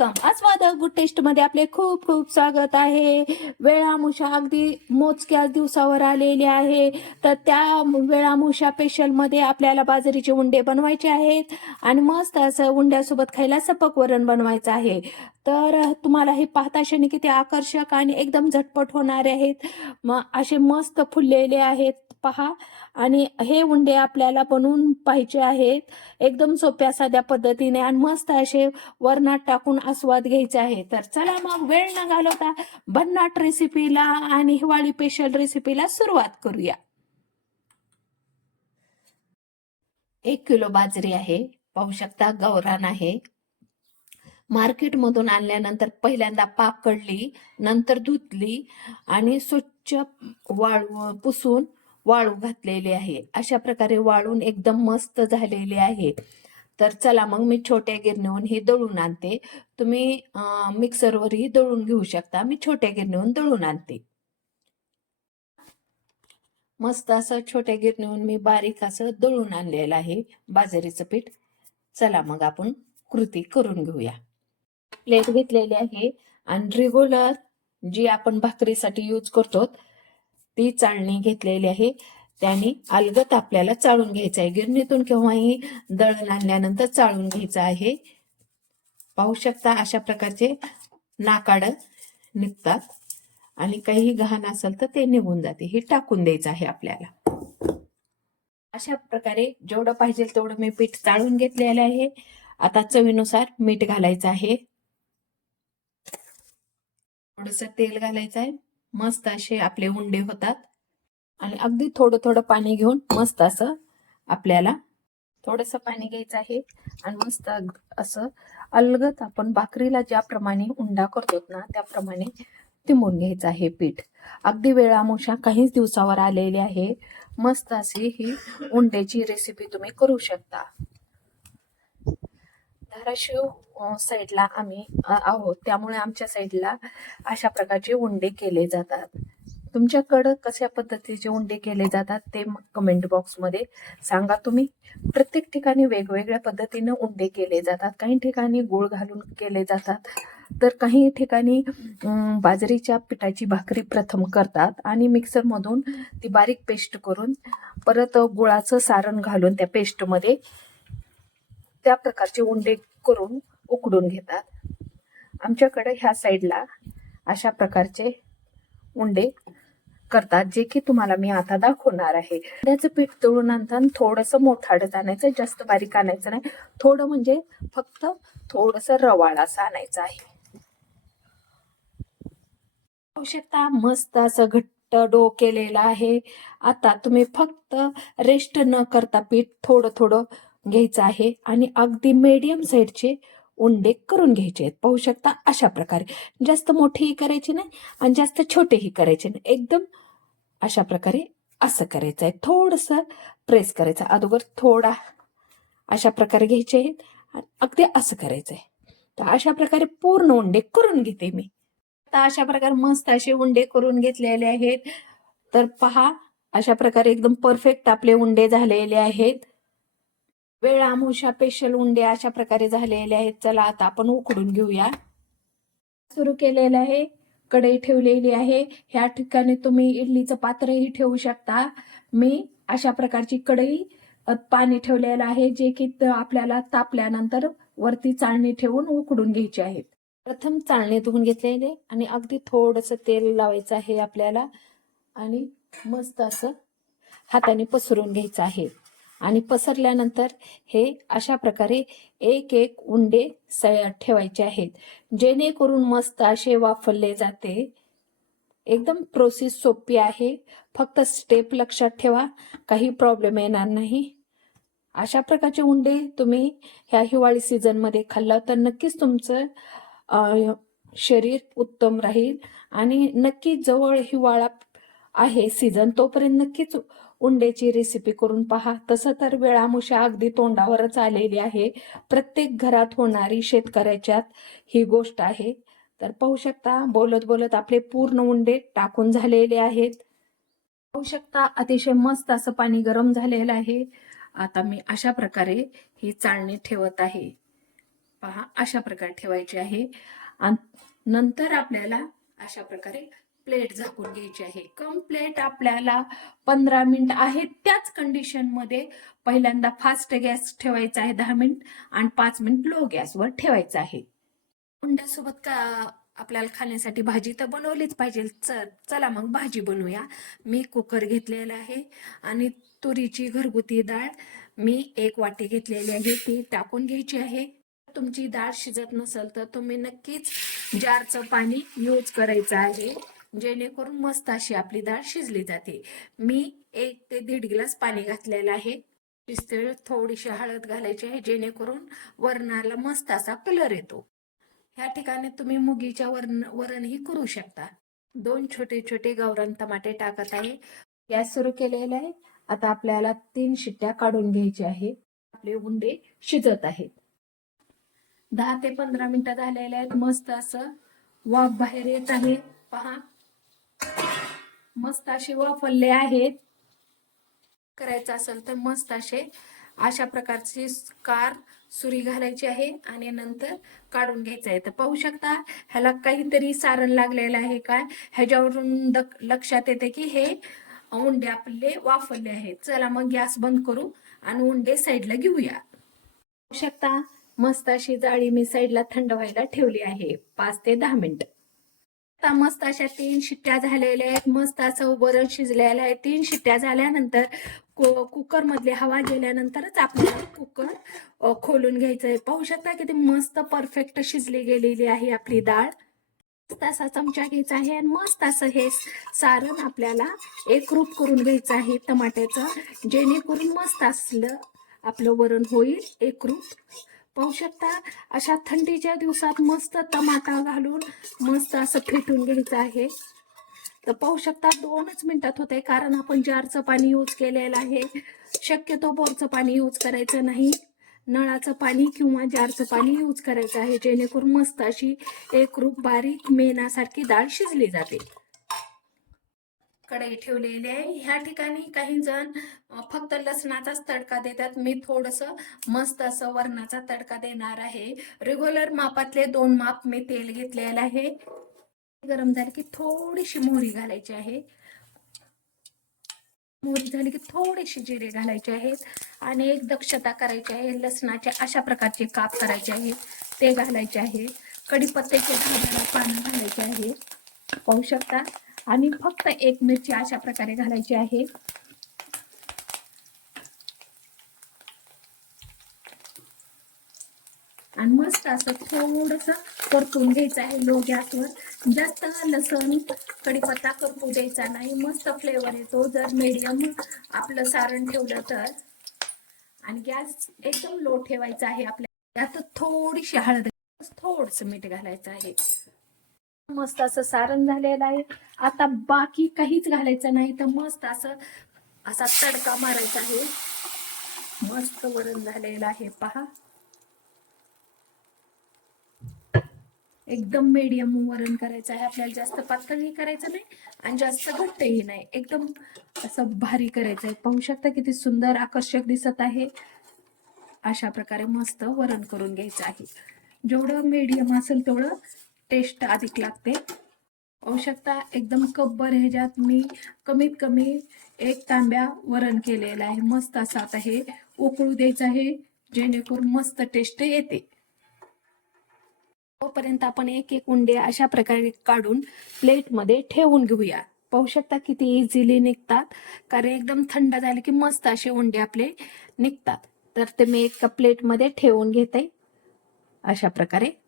Welcome आस्वादक good टेस्टमध्ये आपले खूप खूप स्वागत आहे. वेळामुषा अगदी मोजक्याच दिवसावर आलेली आहे. तर त्या वेळामुषा स्पेशलमध्ये आपल्याला बाजरीचे उंडे बनवायचे आहेत आणि मस्त असं उंड्यासोबत खायला सपक वरण बनवायचं आहे. तर तुम्हाला हे पाहता क्षणी किती आकर्षक आणि एकदम झटपट होणारे आहेत. मग असे मस्त फुललेले आहेत. पहा. आणि हे उंडे आपल्याला बनवून पाहिजे आहेत. एकदम सोप्या साध्या पद्धतीने आणि मस्त असे वरणात टाकून आस्वाद घ्यायचे आहे. तर चला मग वेळ न घालवता भन्नाट रेसिपीला आणि हिवाळी स्पेशल रेसिपीला सुरुवात करूया. एक किलो बाजरी आहे. पाहू शकता गौरान आहे. मार्केटमधून आणल्यानंतर पहिल्यांदा पाकडली नंतर धुतली आणि स्वच्छ वाळू पुसून वाळू घातलेली आहे. अशा प्रकारे वाळून एकदम मस्त झालेली आहे. तर चला मग मी छोट्या गिरणीहून ही दळून आणते. तुम्ही मिक्सरवरही दळून घेऊ शकता. मी छोट्या गिरणीहून दळून आणते. मस्त असं छोट्या गिरणीहून मी बारीक असं दळून आणलेलं आहे. बाजरीचं पीठ. चला मग आपण कृती करून घेऊया. प्लेट घेतलेली आहे. आणि रेग्युलर जी आपण भाकरीसाठी यूज करतो ती चाळणी घेतलेली आहे. त्याने अलगत आपल्याला चाळून घ्यायचं आहे. गिरणीतून केव्हाही दळण आणल्यानंतर चाळून घ्यायचं आहे. पाहू शकता अशा प्रकारचे नाकाड निघतात आणि काही घाण असेल तर ते निघून जाते. हे टाकून द्यायचं आहे आपल्याला. अशा प्रकारे जेवढं पाहिजे तेवढं मी पीठ चाळून घेतलेलं आहे. आता चवीनुसार मीठ घालायचं आहे. थोडस तेल घालायचं आहे. मस्त असे आपले उंडे होतात. आणि अगदी थोडं थोडं पाणी घेऊन मस्त असं आपल्याला थोडंसं पाणी घ्यायचं आहे. आणि मस्त असं अलगत आपण भाकरीला ज्याप्रमाणे उंडा करतो ना त्याप्रमाणे तिंबून घ्यायचं आहे पीठ. अगदी वेळामुशा काहीच दिवसावर आलेली आहे. मस्त अशी ही उंड्याची रेसिपी तुम्ही करू शकता. धाराशिव साईडला आम्ही आहोत. त्यामुळे आमच्या साईडला अशा प्रकारचे उंडे केले जातात. तुमच्याकडं कशा पद्धतीचे उंडे केले जातात ते कमेंट बॉक्समध्ये सांगा तुम्ही. प्रत्येक ठिकाणी वेगवेगळ्या पद्धतीनं उंडे केले जातात. काही ठिकाणी गुळ घालून केले जातात. तर काही ठिकाणी बाजरीच्या पिठाची भाकरी प्रथम करतात आणि मिक्सरमधून ती बारीक पेस्ट करून परत गुळाचं सारण घालून त्या पेस्टमध्ये त्या प्रकारचे उंडे करून उकडून घेतात. आमच्याकडे ह्या साईडला अशा प्रकारचे उंडे करतात जे की तुम्हाला मी आता दाखवणार आहे. त्याचं पीठ तळून आणताना थोडंसं मोठाडत आणायचं जास्त बारीक आणायचं नाही. थोडं म्हणजे फक्त थोडंसं रवाळ असं आणायचं आहे. आवश्यकता शकता मस्त असं घट्ट डो केलेला आहे. आता तुम्ही फक्त रेस्ट न करता पीठ थोडं थोडं घ्यायचं आहे. आणि अगदी मीडियम साईडचे उंडे करून घ्यायचे आहेत. पाहू शकता अशा प्रकारे. जास्त मोठेही करायचे नाही आणि जास्त छोटेही करायचे नाही. एकदम अशा प्रकारे असं करायचं आहे. थोडंसं प्रेस करायचं. अगोदर थोडा अशा प्रकारे घ्यायचे आहेत आणि अगदी असं करायचं आहे तर अशा प्रकारे पूर्ण उंडे करून घेते मी. आता अशा प्रकारे मस्त असे उंडे करून घेतलेले आहेत. तर पहा अशा प्रकारे एकदम परफेक्ट आपले उंडे झालेले आहेत. वेळ आमुषा स्पेशल उंडे अशा प्रकारे झालेले आहेत. चला आता आपण उकडून घेऊया. सुरू केलेलं आहे. कढई ठेवलेली आहे. ह्या ठिकाणी तुम्ही इडलीचं पात्रही ठेवू शकता. मी अशा प्रकारची कढई पाणी ठेवलेलं आहे जे की आपल्याला तापल्यानंतर वरती चाळणी ठेवून उकडून घ्यायची आहेत प्रथम चाळणी धुवून घेतलेले आणि अगदी थोडंसं तेल लावायचं आहे आपल्याला आणि मस्त असं हाताने पसरून घ्यायचं आहे. आणि पसरल्यानंतर हे अशा प्रकारे एक एक उंडे स ठेवायचे आहेत. जेणेकरून मस्त असे वाफरले जाते. एकदम प्रोसेस सोपी आहे. फक्त स्टेप लक्षात ठेवा. काही प्रॉब्लेम येणार नाही. अशा प्रकारचे उंडे तुम्ही ह्या हिवाळी सीझनमध्ये खाल्ला तर नक्कीच तुमचं शरीर उत्तम राहील. आणि नक्की जवळ हिवाळा आहे सीझन तोपर्यंत नक्कीच उंडेची रेसिपी करून पहा. तसं तर वेळामुशा अगदी तोंडावरच आलेली आहे. प्रत्येक घरात होणारी शेतकऱ्याच्यात ही गोष्ट आहे. तर पाहू शकता बोलत बोलत आपले पूर्ण उंडे टाकून झालेले आहेत. पाहू शकता अतिशय मस्त असं पाणी गरम झालेलं आहे. आता मी अशा प्रकारे ही चाळणी ठेवत आहे. पहा अशा प्रकारे ठेवायची आहे. आणि नंतर आपल्याला अशा प्रकारे प्लेट झाकून घ्यायची आहे. कम्प्लेट आपल्याला पंधरा मिनिट आहे त्याच कंडिशनमध्ये पहिल्यांदा फास्ट गॅस ठेवायचा आहे दहा मिनिट आणि पाच मिनिट लो गॅसवर ठेवायचं आहे. उंड्यासोबत का आपल्याला खाण्यासाठी भाजी तर बनवलीच पाहिजे. चल चला मग भाजी बनवूया. मी कुकर घेतलेला आहे आणि तुरीची घरगुती डाळ मी एक वाटी घेतलेली आहे. ती टाकून घ्यायची आहे. तुमची डाळ शिजत नसेल तर तुम्ही नक्कीच जारचं पाणी यूज करायचं आहे. जेणेकरून मस्त अशी आपली डाळ शिजली जाते. मी एक ते दीड ग्लास पाणी घातलेलं आहे. शिजते थोडीशी हळद घालायची आहे जेणेकरून वरणाला मस्त असा कलर येतो. ह्या ठिकाणी तुम्ही मुगीच्या वरण वरणही करू शकता. दोन छोटे छोटे गावरान टमाटे टाकत आहे. गॅस सुरू केलेला आहे. आता आपल्याला तीन शिट्ट्या काढून घ्यायच्या आहे. आपले उंडे शिजत आहेत. दहा ते पंधरा मिनिटं झालेले आहेत. मस्त असं वाफ बाहेर येत आहे. पहा. मस्त असे वाफरले आहेत. करायचं असेल तर मस्त असे अशा प्रकारची कार सुरी घालायची आहे आणि नंतर काढून घ्यायचं आहे. तर पाहू शकता ह्याला काहीतरी सारण लागलेलं आहे काय ह्याच्यावरून लक्षात येते की हे उंडे आपले वाफरले आहेत. चला मग गॅस बंद करू आणि उंडे साईडला घेऊया. पाहू शकता मस्त अशी जाळी मी साईडला थंड व्हायला ठेवली आहे. पाच ते दहा मिनिट. आता मस्त अशा तीन शिट्ट्या झालेल्या आहेत. मस्त असं वरण शिजलेलं आहे. तीन शिट्ट्या झाल्यानंतर कुकर मधली हवा गेल्यानंतरच आपल्याला कुकर खोलून घ्यायचं आहे. पाहू शकता किती मस्त परफेक्ट शिजली गेलेली आहे आपली डाळ. मस्त असा चमचा घ्यायचा आहे आणि मस्त असं हे सारण आपल्याला एकरूप करून घ्यायचं आहे टमाट्याचं. जेणेकरून मस्त असलं आपलं वरण होईल एकरूप. पाहू शकता. अशा थंडीच्या दिवसात मस्त टमाटा घालून मस्त असं फेटून घ्यायचं आहे. तर पाहू शकता दोनच मिनिटात होते कारण आपण जारचं पाणी यूज केलेलं आहे. शक्यतो बोरचं पाणी यूज करायचं नाही. नळाचं पाणी किंवा जारचं पाणी यूज करायचं आहे जेणेकरून मस्त अशी एक रूप बारीक मेणासारखी डाळ शिजली जाते. कढई ठेवलेली आहे. ह्या ठिकाणी काही जण फक्त लसणाचाच तडका देतात. मी थोडस मस्त असं वरणाचा तडका देणार आहे. रेग्युलर मापातले दोन माप मी तेल घेतलेलं आहे. गरम झाली की थोडीशी मोहरी घालायची आहे. मोहरी झाली की थोडीशी जिरे घालायचे आहेत. आणि एक दक्षता करायची आहे. लसणाचे अशा प्रकारचे काप करायचे आहेत ते घालायचे आहे. कढीपत्त्याचे दहा पानं घालायचे आहे. पाहू शकता? आणि फक्त एक मिरची अशा प्रकारे घालायची आहे. आणि मस्त असं थोडस परतून घ्यायचं आहे लो गॅसवर जास्त लसण कढीपत्ता करपू द्यायचा नाही. मस्त फ्लेवर येतो. जर मीडियम आपलं सारण ठेवलं तर. आणि गॅस एकदम लो ठेवायचा आहे आपल्या. यात थोडीशी हळद थोडस मीठ घालायचं आहे. मस्त असं सारण झालेलं आहे. आता बाकी काहीच घालायचं नाही तर मस्त असं असा तडका मारायचा आहे. मस्त वरण झालेलं आहे पहा. एकदम मीडियम वरण करायचं आहे. आपल्याला जास्त पातळही करायचं नाही आणि जास्त घट्टही नाही. एकदम असं भारी करायचं आहे. पाहू शकता किती सुंदर आकर्षक दिसत आहे. अशा प्रकारे मस्त वरण करून घ्यायचं आहे. जेवढं मीडियम असेल तेवढं टेस्ट अधिक लागते. होऊ शकता एकदम कब्बर ह्याच्यात मी कमीत कमी एक तांब्या वरण केलेलं आहे. मस्त असं आता हे उकळू द्यायचं आहे जेणेकरून मस्त टेस्ट येते. तोपर्यंत आपण एक एक उंडे अशा प्रकारे काढून प्लेटमध्ये ठेवून घेऊया. पाहू शकता किती इझिली निघतात कारण एकदम थंड झाले की मस्त असे उंडे आपले निघतात. तर ते मी एका प्लेटमध्ये ठेवून घेते. अशा प्रकारे.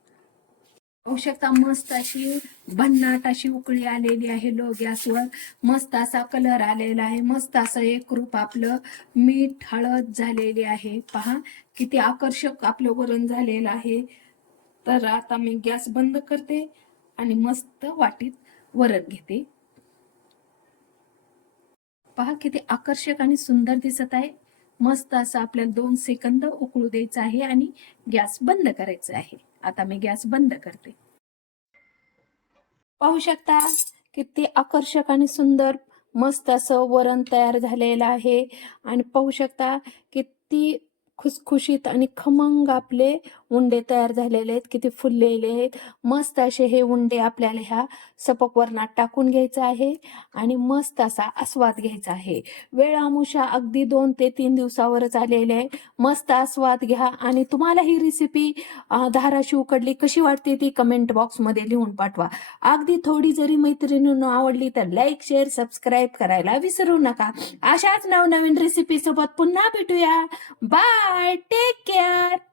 शकता मस्त अशी भन्नाट अशी उकळी आलेली आहे लो गॅसवर मस्त असा कलर आलेला आहे. मस्त असं एक रूप आपलं मीठ हळद झालेली आहे. पहा किती आकर्षक आपलं वरण झालेलं आहे. तर आता मी गॅस बंद करते आणि मस्त वाटीत वरण घेते. पहा किती आकर्षक आणि सुंदर दिसत आहे. मस्त असं आपल्याला दोन सेकंद उकळू द्यायचं आहे आणि गॅस बंद करायचा आहे. आता मी गॅस बंद करते. पाहू शकता किती आकर्षक आणि सुंदर मस्त असं वरण तयार झालेलं आहे. आणि पाहू शकता किती खुसखुशीत आणि खमंग आपले उंडे तयार झालेले आहेत किती फुललेले आहेत. मस्त असे हे उंडे आपल्याला ह्या सपकवरणात टाकून घ्यायचं आहे आणि मस्त असा आस्वाद घ्यायचा आहे. वेळ आमुषा अगदी दोन ते तीन दिवसावरच आलेले आहे. मस्त आस्वाद घ्या आणि तुम्हाला ही रेसिपी धाराशिव उकडली कशी वाटते ती कमेंट बॉक्समध्ये लिहून पाठवा. अगदी थोडी जरी मैत्रिणींना आवडली तर लाईक शेअर सबस्क्राईब करायला विसरू नका. अशाच नवनवीन रेसिपी सोबत पुन्हा भेटूया. Bye Bye. Take care.